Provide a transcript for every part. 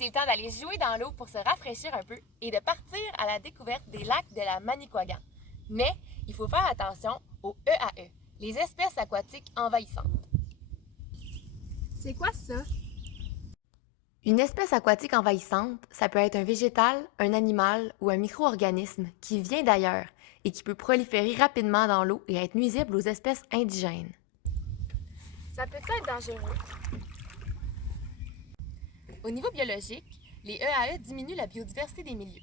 c'est le temps d'aller jouer dans l'eau pour se rafraîchir un peu et de partir à la découverte des lacs de la Manicouagan. Mais il faut faire attention aux EAE, les espèces aquatiques envahissantes. C'est quoi ça? Une espèce aquatique envahissante, ça peut être un végétal, un animal ou un micro-organisme qui vient d'ailleurs et qui peut proliférer rapidement dans l'eau et être nuisible aux espèces indigènes. Ça peut être dangereux? Au niveau biologique, les EAE diminuent la biodiversité des milieux.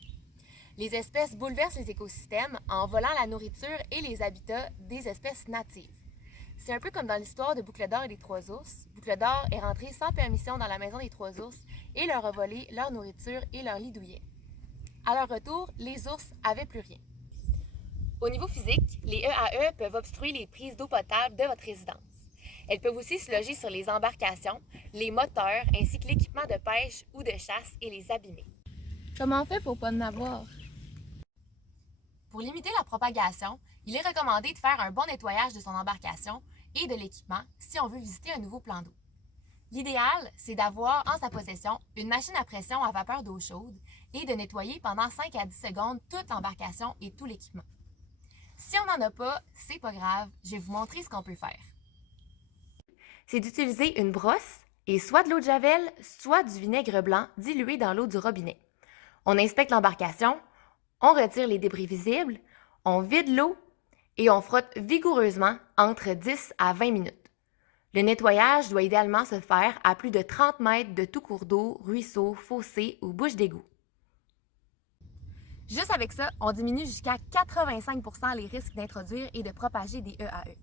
Les espèces bouleversent les écosystèmes en volant la nourriture et les habitats des espèces natives. C'est un peu comme dans l'histoire de Boucle d'Or et des Trois Ours. Boucle d'Or est rentré sans permission dans la maison des Trois Ours et leur a volé leur nourriture et leur lit douillet. À leur retour, les ours avaient plus rien. Au niveau physique, les EAE peuvent obstruer les prises d'eau potable de votre résidence. Elles peuvent aussi se loger sur les embarcations, les moteurs ainsi que l'équipement de pêche ou de chasse et les abîmer. Comment on fait pour pas en avoir? Pour limiter la propagation, il est recommandé de faire un bon nettoyage de son embarcation et de l'équipement si on veut visiter un nouveau plan d'eau. L'idéal, c'est d'avoir en sa possession une machine à pression à vapeur d'eau chaude et de nettoyer pendant 5 à 10 secondes toute l'embarcation et tout l'équipement. Si on n'en a pas, c'est pas grave, je vais vous montrer ce qu'on peut faire. C'est d'utiliser une brosse et soit de l'eau de javel, soit du vinaigre blanc dilué dans l'eau du robinet. On inspecte l'embarcation, on retire les débris visibles, on vide l'eau et on frotte vigoureusement entre 10 à 20 minutes. Le nettoyage doit idéalement se faire à plus de 30 mètres de tout cours d'eau, ruisseau, fossé ou bouche d'égout. Juste avec ça, on diminue jusqu'à 85% les risques d'introduire et de propager des EAE.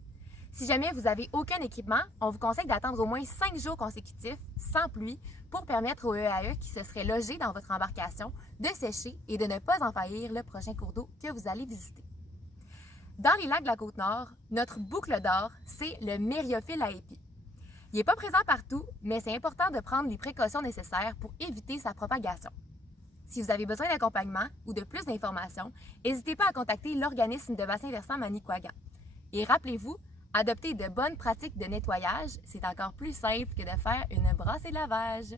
Si jamais vous n'avez aucun équipement, on vous conseille d'attendre au moins 5 jours consécutifs, sans pluie, pour permettre aux EAE qui se seraient logés dans votre embarcation de sécher et de ne pas envahir le prochain cours d'eau que vous allez visiter. Dans les lacs de la Côte-Nord, notre boucle d'or, c'est le mériophile à épis. Il n'est pas présent partout, mais c'est important de prendre les précautions nécessaires pour éviter sa propagation. Si vous avez besoin d'accompagnement ou de plus d'informations, n'hésitez pas à contacter l'organisme de bassin versant Manicouagan. Et rappelez-vous, adopter de bonnes pratiques de nettoyage, c'est encore plus simple que de faire une brosse et lavage.